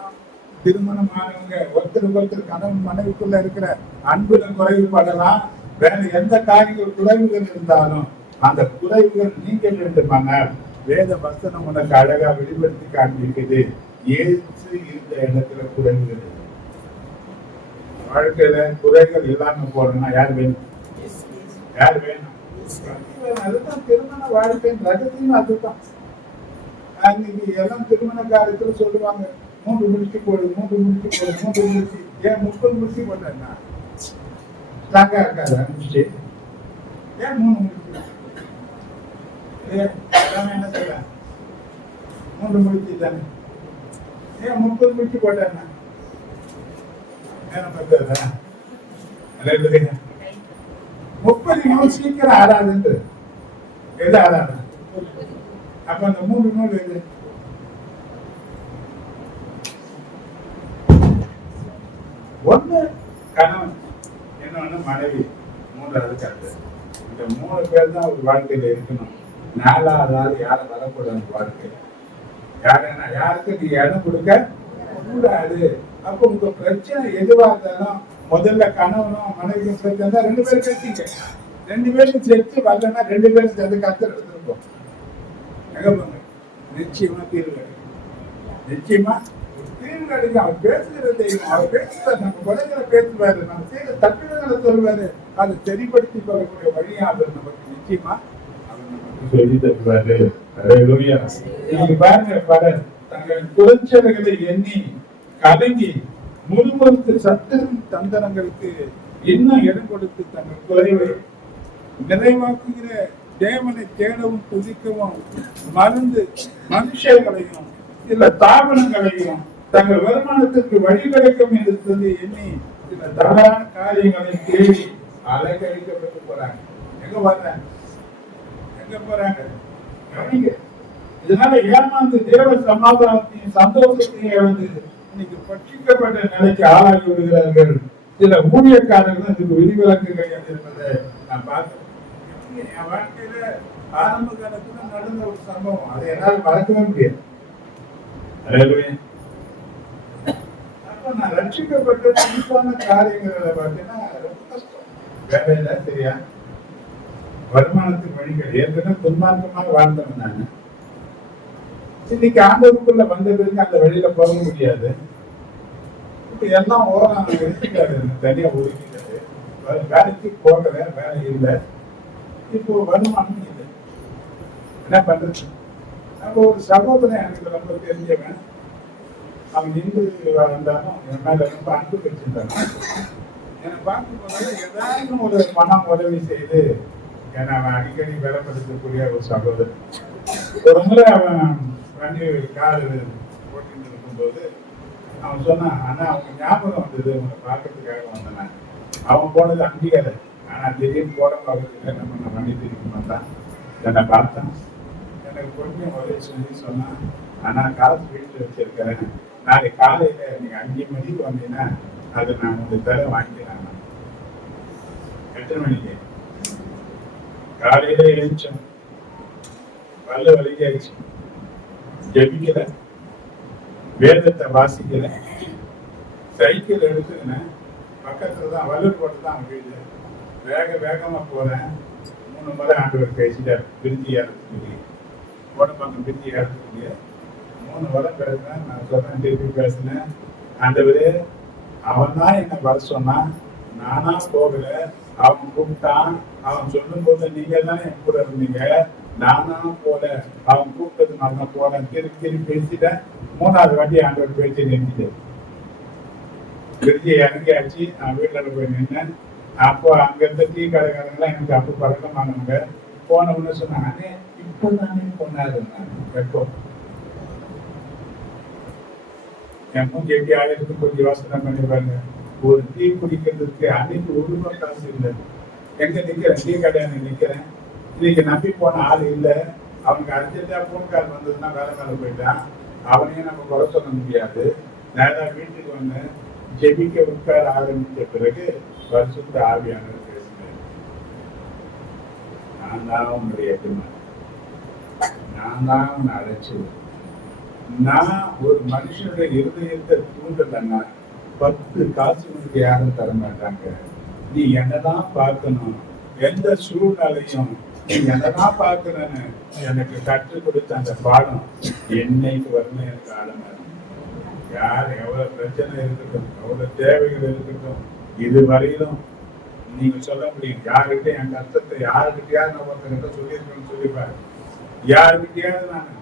திருமணமானவங்க ஒருத்தருக்கு கணவன் மனைவிக்குள்ள இருக்கிற அன்புல குறைவுபடலாம். வேற எந்த காரியங்கள் குறைவுகள் இருந்தாலும் அந்த குறைவுகள் நீங்க வேண்டுமானால் வேத வசனம் உனக்கு அழகா வெளிப்படுத்தி காண்பிக்குது. இயேசு இந்த இடத்துல குறைவுகள், வாழ்க்கையில குறைகள் இல்லாம போறோம்னா யார் வேணும்? யார் வேணும்? அதுதான் திருமண வாழ்க்கையின் ரகசியம். அதுதான் அன்னைக்கு எல்லாம் திருமண காலத்துல சொல்லுவாங்க, 3 முடிச்சு போடு, 3 முடிச்சு போடு, 3 முடிச்சு. ஏன் 30 முடிச்சு போட்டேன்னா ஸ்ட்ராங்கா இருக்காது முடிச்சு? ஏன் 3 முடிச்சு? என்ன சொல்ல 3 முடிச்சு தானே? ஏன் 30 முடிச்சு போட்டேன்னா நேரம் பத்தாதா? 30 நூல் சீக்கிரம் ஆறாதுன்ட்டு எது ஆறாது? அப்ப அந்த 3 நூல் எது? ஒண்ணு கணவன், இன்னொன்னு மனைவி, 3வது கருத்து. இந்த 3 பேர் தான் ஒரு வாழ்க்கையில இருக்கணும். 4வது ஆள் யாரும் வரக்கூடாது வாழ்க்கையில. யாருன்னா யாருக்கு நீ இடம் கொடுக்க கூடாது. அப்ப உங்க பிரச்சனை எதுவா இருந்தாலும் முதல்ல கணவனும் மனைவியும் சேர்ந்து 2 பேரும் பேசிங்க. 2 பேரும் சேர்த்து வரலன்னா 2 பேரும் சேர்ந்து கத்தர் எடுத்துருப்போம். எங்க போங்க? நிச்சயமா தீர்வு கிடைக்கும். நிச்சயமா தீர்வு கிடைக்கும். அவர் பேசுகிற தெய்வம். அவர் பேசுவார். நம்ம குறைகளை பேசுவாரு. நம்ம செய்த தட்டுகளை சொல்வாரு. அதை சரிப்படுத்திக் கொள்ளக்கூடிய வழியா அவர் நமக்கு நிச்சயமா சொல்லி தருவாரு. நீங்க பாருங்க, பலர் தங்கள் குறைச்சல்களை எண்ணி கலங்கி முழுமுழுத்து சத்துரும் தந்திரங்களுக்கு இன்னும் இடம் கொடுத்து தங்கள் குறைவை நிறைவாக்குகிற தேவனை தேடவும் துதிக்கவும் மருந்து மனுஷர்களையும் சில தாபனங்களையும் தங்கள் வருமானத்திற்கு வழிவகுக்கும் என்று சொல்லி எண்ணி சில தவறான காரியங்களை தேடி அலைக்கழிக்கப்பட்டு போறாங்க. எங்க வர்றாங்க? எங்க போறாங்க? கவனிங்க. இதனால ஏமாந்து தேவ சமாதானத்தையும் சந்தோஷத்தையும் இழந்து இன்னைக்கு பட்சிக்கப்பட்ட நிலைக்கு ஆளாகி விடுகிறார்கள். சில ஊழியக்காரர்கள் இதுக்கு விதிவிலக்குகள் இருப்பதை நான் பார்த்தேன். என் வாழ்க்கையில ஆரம்ப காலத்துல நடந்த ஒரு சம்பவம், அதை என்னால் மறக்கவே முடியாது. அப்ப நான் ரட்சிக்கப்பட்ட புதுசான காரியங்களை பார்த்தீங்கன்னா ரொம்ப கஷ்டம். வேலையில சரியா வருமானத்துக்கு வழிகள் ஏற்கனவே துன்மார்க்கமாக வாழ்ந்தவன் நான். இன்னைக்கு ஆண்டவருக்குள்ள வந்த பிறகு அந்த வழியில போக முடியாது. இப்ப எல்லாம் ஓரம் எடுத்துக்காரு, தனியா ஒதுக்கிட்டாரு. வேலைக்கு போகல, வேலை இல்லை, இப்போ வருமானம் இல்லை. என்ன பண்றது? அப்போ ஒரு சகோதரன் எனக்கு ரொம்ப தெரிஞ்சவன், அவன் இந்து வந்தாலும் என் மேல ரொம்ப அன்பு வச்சிருந்தாங்க. என்னை பார்க்கும் போது ஏதாவது ஒரு மனம் உதவி செய்து என்னை அவன் அடிக்கடி வேலைப்படுத்தக்கூடிய ஒரு சகோதரன். ஒரு முறை அவன் வண்டி கார் ஓட்டிட்டு இருக்கும்போது அவன் சொன்னான், ஆனா அவங்க ஞாபகம் வந்தது, உங்களை பார்க்கறதுக்காக வந்தேன். அவன் போனது அங்கீகார, ஆனா திடீர்னு போட பார்க்கறதுக்கு நம்ம வண்டி திருப்பி வந்தான். என்னை பார்த்தான், எனக்கு கொஞ்சம் உதவி சொல்லி சொன்னான், ஆனா காசு வீட்டில் வச்சிருக்கிறேன், நாளைக்கு காலையில நீங்க 5 மணிக்கு வந்தீங்கன்னா அதை நான் உங்களுக்கு தர வாங்கிக்கிறாங்க. எத்தனை மணிக்கு? காலையில எழுந்தோம், பல்ல வலிக்காச்சு, ஜெபிக்கல, வேதத்தை வாசிக்கல, சைக்கிள் எடுத்துக்கினேன். பக்கத்துல தான் வல்லூர் போட்டு தான் அவங்க வீடு. வேகமா போறேன். 3 முறை ஆண்டவர் பேசிட்டார், பிரிஞ்சி ஏறத்துக்கு ஓடப்பாங்க, பிரிஞ்சி ஏறத்துக்கு 3 முறை பேசுனேன். நான் சொல்றேன், திருப்பி பேசினேன், ஆண்டவரே அவன் தான் என்னை வர சொன்னான், நானா போகல, அவன் கூப்பிட்டான். அவன் சொல்லும் போது நீங்க தானே என் கூட இருந்தீங்க, நானா போல, அவன் கூப்பிட்டது நான் தான் போனேன். திருப்பி பேசிட்டேன். 3வது வாட்டி ஆண்டவர் பேச்சு நிறுத்திட்டேன். திருச்சி இறங்கியாச்சு. நான் வீட்டில் போய் நின்னேன். அப்போ அங்க இருந்த டீ கடைக்காரங்களாம் எனக்கு அப்போ பழக்கமானவங்க. போன உடனே சொன்னாங்க, இப்பதானே பொண்ணாரு எப்போ என் மூஞ்சி எப்படி ஆயிரத்து கொஞ்சம் யோசனை பண்ணி பாருங்க. ஒரு டீ குடிக்கிறதுக்கு அன்னைக்கு 1 ரூபாய் காசு இல்லை. எங்க நிக்கிறேன்? டீ கடையில நிக்கிறேன். இன்னைக்கு நம்பி போன ஆள் இல்லை. அவனுக்கு அர்ஜென்டா போன் கால் வந்ததுன்னா வேலை மேல போயிட்டான். அவனையும் நம்ம குறை சொல்ல முடியாது. நேரா வீட்டுக்கு வந்து ஜெபிக்க உட்கார ஆரம்பித்த பிறகு பரிசுத்த ஆவியானவர் பேசினார். நான் தான் உன்னுடைய எஜமான், நான் தான் உன்னை அழைச்சது. நான் ஒரு மனுஷனுடைய இருதயத்தை தூண்டலன்னா 10 காசு உனக்கு யாரும் தர மாட்டாங்க. நீ என்னதான் பார்க்கணும், எந்த சூழ்நிலையும் நீ என்னதான் பார்க்கணும்னு எனக்கு கற்றுக் கொடுத்த அந்த பாடம் என்னைக்கு வரணும். எனக்கு ஆழமா யார் எவ்வளவு பிரச்சனை இருக்கட்டும், எவ்வளவு தேவைகள் இருக்கட்டும், இது வரையிலும் நீங்க சொல்ல முடியும். யாருக்கிட்ட என் கஷ்டத்தை யாருக்கிட்டையாவது நான் ஒருத்தர்கிட்ட சொல்லியிருக்கேன்னு சொல்லிப்பாரு. யாருக்கிட்டையாவது நான்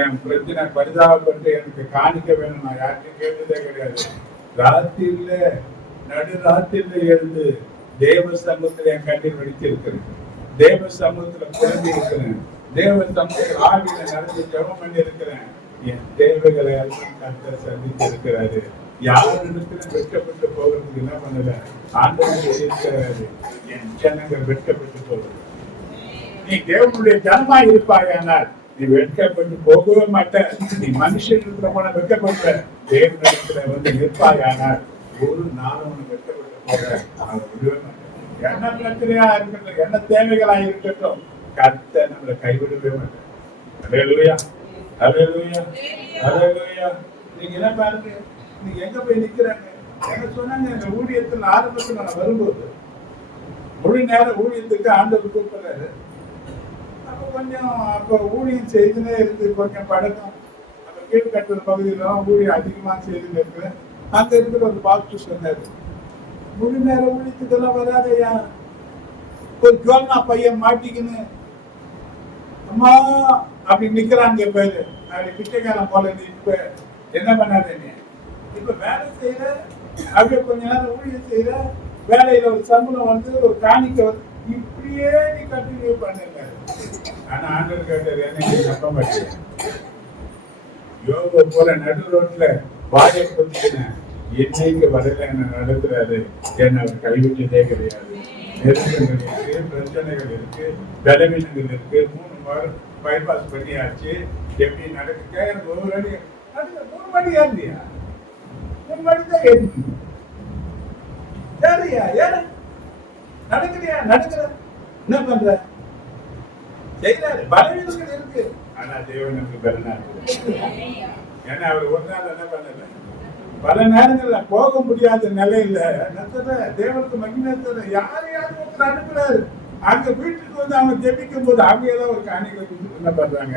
என் பிரச்சனை பரிதாபப்பட்டு எனக்கு காணிக்க வேணும் நான் யார்கிட்டையும் கேட்டதே கிடையாது. ராத்திரில நடுராத்திரில எழுந்து தேவ சமூகத்துல என் கண்ணீர் வெடிச்சிருக்கிறேன். தேவ சமூகத்துல குழந்தை இருக்கிறேன். தேவ சமூகத்தில் ஆவியில நடந்து ஜெபம் பண்ணி இருக்கிறேன். என் தேவைகளை எல்லாம் கர்த்தர் சந்தித்து இருக்கிறாரு. யாரிடத்திலும் வெட்கப்பட்டு போகிறதுக்கு என்ன பண்ணல, ஆண்டவர் இருக்கிறாரு. என் ஜனங்கள் வெட்கப்பட்டு போகிறது. நீ தேவனுடைய ஜனமா இருப்பாயானால் நீ வெட்கப்பட்டு போகவே மாட்ட. நீ மனுஷன் போன வெட்கப்பட்ட தேவனிடத்துல வந்து இருப்பாயானால் ஒரு நாளும் வெட்கப்பட்டு போக அவன் விடவே மாட்டேன். என்ன பிரச்சனையா இருக்கட்டும், என்ன தேவைகளா இருக்கட்டும், கர்த்தர் நம்மளை கைவிடவே மாட்டேன். அல்லேலூயா, அல்லேலூயா, அல்லேலூயா. நீங்க என்ன பாருங்க, நீங்க எங்க போய் நிக்கிறாங்க? என்ன சொன்னாங்க, இந்த ஊழியத்தில் ஆரம்பத்தில் நான் வரும்போது முழு நேர ஊழியத்துக்கு ஆண்டவர் கூப்பிடுறாரு. அப்ப ஊழியம் செய்துனே இருக்கு, கொஞ்சம் பழக்கம். அந்த கீழ்கட்டுற பகுதியிலாம் ஊழியம் அதிகமா செய்துன்னு இருக்கு. அங்க இருக்கிற ஒரு பாஸ்டர் சொன்னாரு, முழு நேர ஊழியத்துக்கெல்லாம் வராதையா, ஒரு ஜோன்னா பையன் மாட்டிக்கின்னு அம்மா அப்படி நிக்கிறாங்க பேரு, அப்படி பிச்சைக்காரன் போல. நீ இப்ப என்ன பண்ணாத, நீ இப்ப வேலை செய்யற, அப்படியே கொஞ்ச நேரம் ஊழியம் செய்யற, வேலையில ஒரு சம்பளம் வந்து ஒரு காணிக்க வந்து இப்படியே நீ கண்டினியூ பண்ணுங்க. ஆனா ஆண்டவர் கேட்டாரு, என்ன நம்ப மாட்டேன். யோக போல நடு ரோட்ல வாயை கொடுத்துக்கினேன், என்னைக்கு வரல என்ன நடத்துறாரு, என்ன அவர் கைவிட்டதே கிடையாது. நெருக்கங்கள் இருக்கு, பிரச்சனைகள் இருக்கு, பலவீனங்கள் இருக்கு. 3 வாரம் பைபாஸ் பண்ணியாச்சு. எப்படி நடக்க 3 அடி 3 மணி ஏறியா, 3 மணி தான் ஏறியா, ஏற நடக்குறியா, நடக்கிற என்ன பண்ற செய்யறாரு. பலவீனங்கள் இருக்கு, ஆனா தேவனுக்கு பலனா இருக்கு. ஏன்னா அவர் ஒரு நாள் என்ன பண்ணல, பல நேரங்கள்ல போக முடியாத நிலையில தேவனுக்கு மகிமை தர யாரையாவது ஒருத்தர் அனுப்புறாரு. அங்க வீட்டுக்கு வந்து அவங்க ஜெபிக்கும் போது அவங்க ஏதாவது ஒரு காணிக்கை என்ன பண்றாங்க,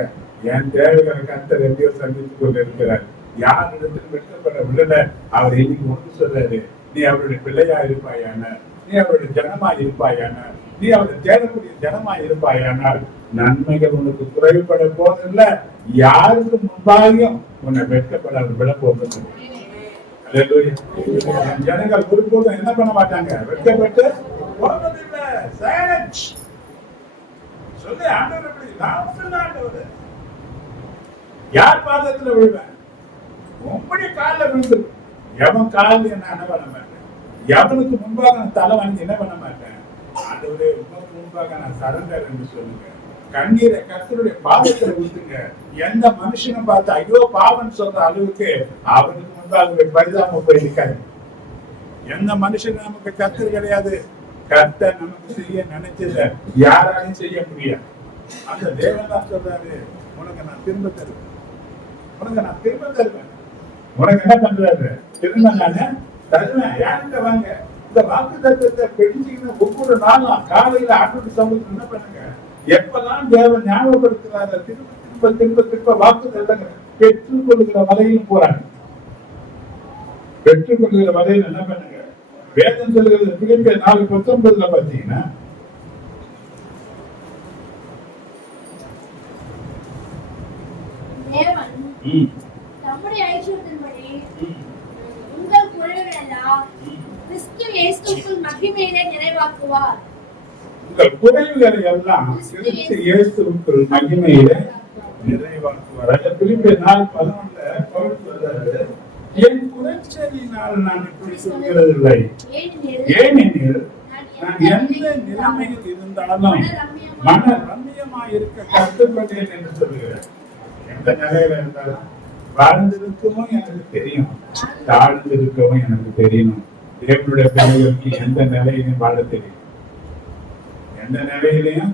என் தேவைகளை கர்த்தர் எப்படியோ சந்தித்துக் கொண்டு இருக்கிறார். யார் இடத்துல வெட்கப்பட விடல. அவர் இன்னைக்கு ஒன்று சொல்றாரு, நீ அவருடைய பிள்ளையா இருப்பாயானால், நீ அவருடைய ஜனமா இருப்பாயானால், நீ அவரை தேடக்கூடிய ஜனமா இருப்பாயானால் நன்மைகள் உனக்கு குறைபட போதில்லை. யாருக்கு முன்பாயும் உன்னை வெட்கப்பட விட போகிறது. ஜனங்கள் ஒருபோதும் என்ன பண்ண மாட்டாங்க, வெட்கப்பட்டு போவதில்லை. சொல்லி ஆண்டவர் எப்படி, நான் சொல்ல ஆண்டவர் யார் பாதத்துல விழுவேன், உங்களுடைய காலில் விழுந்து. எவன் காலில் என்ன பண்ண மாட்டேன், எவனுக்கு முன்பாக நான் தலை வாங்கி என்ன பண்ண மாட்டேன். ஆண்டவரே உனக்கு முன்பாக நான் சரண்டர் என்று சொல்லுங்க. கண்ணீரை கர்த்தருடைய பாதத்துல ஊத்துங்க. எந்த மனுஷனும் பார்த்து ஐயோ பாவம் சொல்ற அளவுக்கு அவனுக்கு முன்பாக பரிதாபம் போய் நிற்காது. எந்த மனுஷனும் நமக்கு கர்த்தர் கிடையாது. கர்த்தர் நமக்கு செய்ய நினைச்சத யாராலையும் செய்ய முடியாது. அந்த தேவன் தான் சொல்றாரு, உனக்கு நான் திரும்ப தருவேன், உனக்கு நான் திரும்ப தருவேன். உனக்கு என்ன பண்றாரு, திரும்ப நானு தருவேன். யாருங்க வாங்க, இந்த வாக்கு தத்துவத்தை பிடிச்சிக்கின்னு ஒவ்வொரு நாளும் காலையில ஆண்டு சமூகத்தில் என்ன பண்ணுங்க, எப்பெல்லாம் தேவன் ஞாபகப்படுத்துறாரு திரும்ப திரும்ப திரும்ப திரும்ப வாக்கு தத்தங்கள் பெற்றுக் கொள்ளுகிற வரையிலும் போறாங்க. பெற்றுக் கொள்ளுகிற வரையில் என்ன பண்ணுங்க, வேதம் சொல்லுகிறது பிலிப்பியர் 4:19 பாத்தீங்கன்னா, தேவன் நம்முடைய ஐஸ்வர்யத்தின்படி உங்கள் குறைவுகள் எல்லாம் கிறிஸ்து இயேசுவுக்குள் மகிமையிலே நிறைவாக்குவார். உங்கள் குறைவுகளை எல்லாம் கிறிஸ்து இயேசுவுக்குள் மகிமையிலே நிறைவாக்குவார். பிலிப்பியர் 4:11 பவுல் சொல்றாரு, என் குறைச்சலினால் நான் இப்படி சொல்கிறதில்லை, ஏனெனில் நான் எந்த நிலைமையில் இருந்தாலும் மன ரம்மியமாய் இருக்க கற்றுக்கொண்டேன் என்று சொல்லுகிறேன். எந்த நிலையில இருந்தாலும் வாழ்ந்திருக்கவும் எனக்கு தெரியும், தாழ்ந்திருக்கவும் எனக்கு தெரியணும். தேவனுடைய பிள்ளைகளுக்கு எந்த நிலையிலையும் வாழ தெரியும், எந்த நிலையிலையும்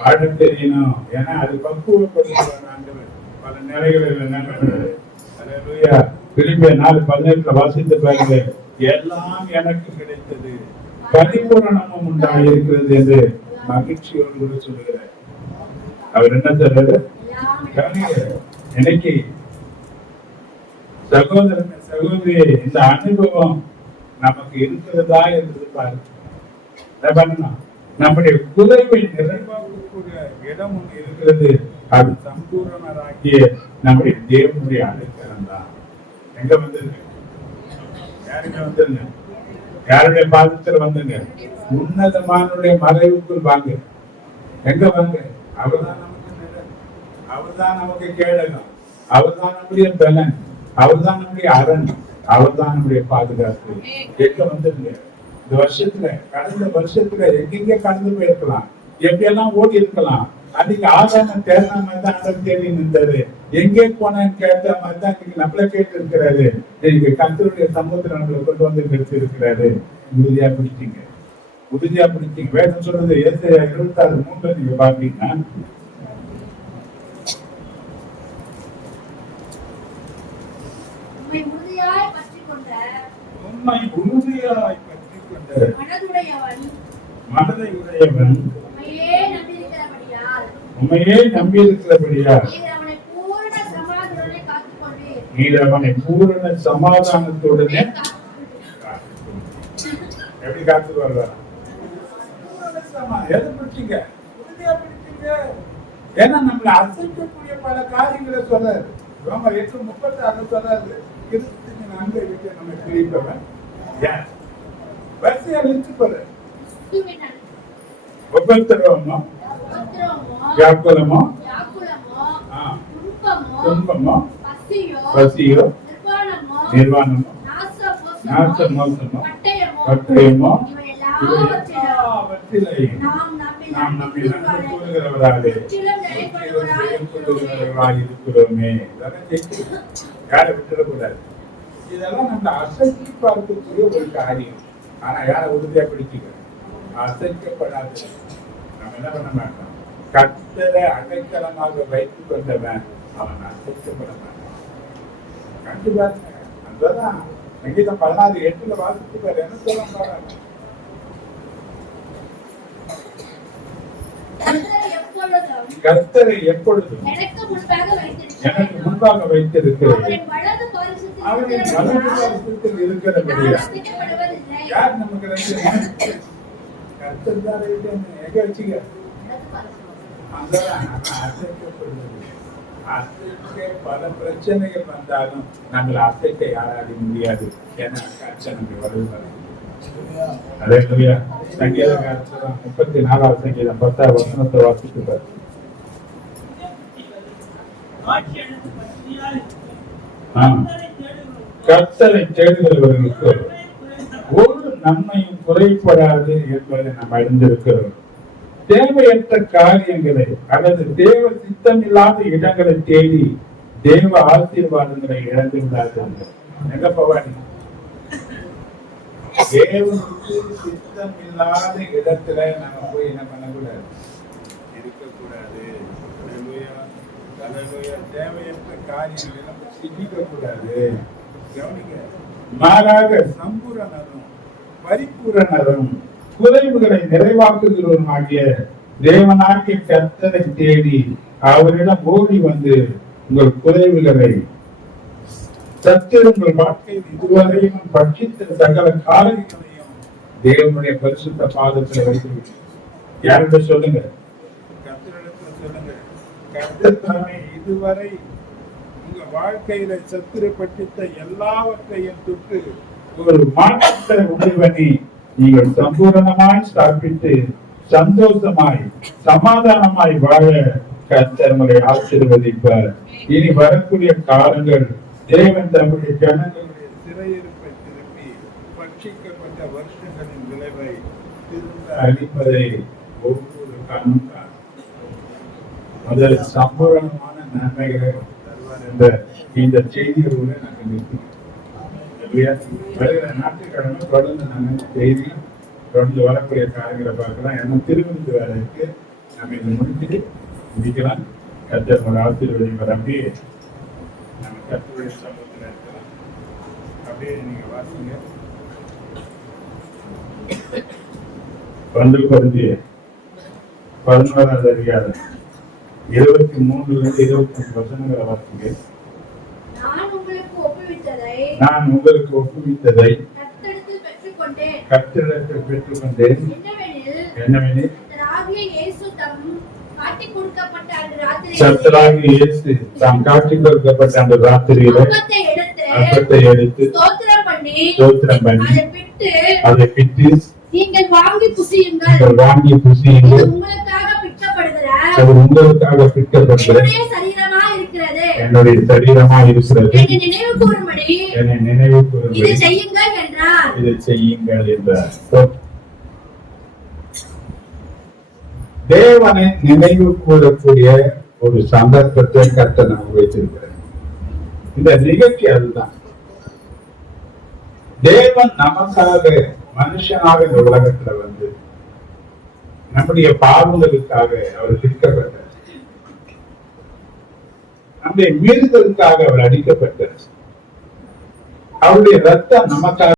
வாழ தெரியணும். ஏன்னா அது பக்குவப்படுத்துவார் ஆண்டவர். பல நிலைகளில் என்ன பண்றாரு. அல்லேலூயா. பிலிப்பியர் 4:18 வாசித்து பாருங்க, எல்லாம் எனக்கு கிடைத்தது, பரிபூரணமும் உண்டாயிருக்கிறது என்று மகிழ்ச்சியோடு கூட சொல்லுகிறார். அவர் என்ன சொல்றாரு, எனக்கு சகோதரன் சகோதரி இந்த அனுபவம் நமக்கு இருக்கிறதா என்று பாருங்க. நம்முடைய குறைவை நிறைவாக்கக்கூடிய இடம் ஒன்று இருக்கிறது. அது சம்பூர்ணராகிய நம்முடைய தேவனுடைய அடைக்கலம் தான். எங்க வந்துருங்க, யாருங்க வந்துருங்க, யாருடைய பாதத்தில் வந்துங்க, உன்னதமானுடைய மறைவுக்குள் வாங்க. எங்க வாங்க, அவர்தான் நமக்கு நிழல், அவர்தான் நமக்கு கேடகம், அவர்தான் நம்முடைய பலன், அவர்தான் நம்முடைய அரண், அவர்தான் நம்முடைய பாதுகாப்பு. எங்க வந்துருங்க. இந்த வருஷத்துல, கடந்த வருஷத்துல எங்கெங்க கடந்து போயிருக்கலாம், எப்படியெல்லாம் ஓடி இருக்கலாம். அன்னைக்கு ஆதாரம் தேர்ந்த மாதிரி தான் ஆண்டவர் தேடி நின்றாரு. எங்கே போனேன்னு கேட்ட மாதிரி தான் இன்னைக்கு நம்மள கேட்டு இருக்கிறாரு. இன்னைக்கு கர்த்தருடைய சமூகத்துல நம்மளை கொண்டு வந்து நிறுத்தி இருக்கிறாரு. உறுதியா பிடிச்சிங்க, உறுதியா பிடிச்சிங்க. வேதம் சொல்றது ஏசாயா 26:3 நீங்க பாத்தீங்கன்னா, உம்மை உம்மை உறுதியாய் பற்றிக் கொண்ட மனதுடையவன் மனதை உடையவன் உம்மையே நம்பியிருக்கிறபடியால் உம்மையே நம்பியிருக்கிறபடியால் நீர் அவனை பூரண சமாதானத்துடனே காத்துக்கொள்வீர். நீர் அவனை பூரண சமாதானத்துடனே எப்படி காத்து வருவார்? எதை பிடிச்சீங்க? உறுதியா பிடிச்சீங்க. ஏன்னா நம்மளை அசைக்கக்கூடிய பல காரியங்களை சொல்றாரு. ரோமர் 8:36 சொல்றாரு, கிறிஸ்துவின் அன்பை விட்டு நம்மை பிரிப்பவன் யார்? வரிசையா லிஸ்ட் போறாரு. கிறிஸ்துவின் அன்பு, உபத்திரவமோ உபத்திரவமோ, வியாக்குலமோ வியாக்குலமோ, ஆ, துன்பமோ, துன்பமோ பசியோ, பசியோ நிர்வாணமோ, நிர்வாணமோ நாசமோசமோ, பட்டயமோ இவை எல்லாவற்றிலும் நாம் நாம் நம்பி நம்பி நன்மை கூறுகிறவராலே முற்றிலும் நிலைப்படுவராய் செயல்படுகிறவராய் இருக்கிறோமே. இதெல்லாம் ஜெயிச்சு யாரை விட்டுடக்கூடாது. இதெல்லாம் நம்ம அசைச்சு பார்க்கக்கூடிய ஒரு காரியம். ஆனா யாரை உறுதியா பிடிச்சிக்க அசைக்கப்படாது. நம்ம என்ன பண்ண மாட்டோம்? கர்த்தரை அடைக்கலமாக வைத்துக் கொண்டவன் அவன் அசைக்கப்பட மாட்டான். கண்டிப்பா அதுதான் சங்கீதம் 16:8 வாசிச்சுப்பாரு. என்ன சொல்ல பாருங்க. கர்த்தரை எப்பொழுதும் எனக்கு முன்பாக எனக்கு முன்பாக வைத்திருக்கிறேன். அவரின் வலது பாரிசத்தில் அவரின் வலது பாரிசத்தில் இருக்கிறபடியா நான் அசைக்கப்படுவதில்லை. யார் நமக்கு ரெண்டு? கர்த்தர் தான் ரைட்டு. எங்க வச்சுக்க? அங்கதான் நம்ம அசைக்கப்படுவது. அசைக்க பல பிரச்சனைகள் வந்தாலும் நம்மளை அசைக்க யாரால முடியாது. ஏன்னா கர்த்தர் நமக்கு வருவார். அல்லேலூயா. சங்கீதக்காரர் 34வது சங்கீதம் 10வது வசனத்தை வாசிக்கிறார். கர்த்தரை தேடுகிறவர்களுக்கு ஒரு நன்மையும் குறைபடாது என்பதை நாம் அறிந்திருக்கிறோம். தேவையற்ற காரியங்களை அல்லது தேவ சித்தமில்லாத இடங்களை தேடி தேவ ஆசீர்வாதங்களை இழந்து விடார்கள். எங்க பவானி? தேவனுக்கு சித்தம் இல்லாத இடத்துல நாம போய் என்ன பண்ணக்கூடாது? இருக்கக்கூடாது. தேவையற்ற காரியங்களை நம்ம சிந்திக்க கூடாது. கவனிங்க. மாறாக சம்பூரணரும் பரிபூரணரும் குறைவுகளை நிறைவாக்குகிறவருமாகிய தேவனாகிய கர்த்தரை தேடி அவரிடம் ஓடி வந்து உங்கள் குறைவுகளை உங்கள் வாழ்க்கையில் இதுவரையும் பட்சித்த சகல காரியங்களையும் தேவனுடைய பரிசுத்த பாதத்தில் வைத்து யாருடைய சொல்லுங்க? கர்த்தரிடத்தில் சொல்லுங்க. கர்த்தர் தாமே இதுவரை உங்க வாழ்க்கையில சத்துருப்பட்ட எல்லாவற்றையும் தொட்டு ஒரு மாற்றத்தை உண்டு பண்ணி நீங்கள் சம்பூரணமாய் சாப்பிட்டு சந்தோஷமாய் சமாதானமாய் வாழ கர்த்தர் உங்களை ஆசீர்வதிப்பார். இனி வரக்கூடிய காலங்கள் தேவன் தம்முடைய ஜனங்களுடைய சிறையிருப்பை திருப்பி பட்சிக்கப்பட்ட வருஷங்களின் விளைவை திரும்ப அளிப்பதை ஒவ்வொரு கண்ணும் முதல் சம்பூரணமான நன்மைகளை தருவார் என்ற இந்த செய்தியோடு நாங்கள் நிற்கிறோம். வருகிற ஞாயிற்றுக்கிழமை தொடர்ந்து நாங்கள் செய்தி தொடர்ந்து வரக்கூடிய காரியங்களை பார்க்கலாம். ஏன்னா திருவிருந்து வேலை இருக்கு. நம்ம இதை முடிக்கலாம். கர்த்தர் ஆசீர்வதிப்பார். அப்படியே நம்ம கர்த்தருடைய சமூகத்தில் இருக்கலாம். அப்படியே நீங்க வாசிங்க. 11வது அதிகாரம் 23-25 வசனங்களை வாசிங்க. நான் உங்களுக்கு ஒப்புவித்ததை கர்த்தரிடத்தில் பெற்றுக்கொண்டேன். என்னவெனில் கர்த்தராகிய இயேசு தாம் காட்டிக் கொடுக்கப்பட்ட அந்த ராத்திரியில அப்பத்தை எடுத்து ஸ்தோத்திரம் பண்ணி அதை பிட்டு நீங்கள் வாங்கி புசியுங்கள். இது உங்களுக்காக பிற்கப்படுகிற என்னுடைய சரீரமா இருக்கிறது. என்னை நினைவு கூறும்படி இதை செய்யுங்கள் என்றார். தேவனை நினைவு கூறக்கூடிய ஒரு சந்தர்ப்பத்தை கர்த்தர் நமக்கு வைத்திருக்கிறார். இந்த நிகழ்ச்சி அதுதான். தேவன் நமக்காக மனுஷனாக இந்த உலகத்துல வந்து நம்முடைய பாவங்களுக்காக அவர் பிடிக்கப்பட்டார். நம்முடைய மீறுதலுக்காக அவர் அடிக்கப்பட்டார். அவருடைய ரத்தம் நமக்காக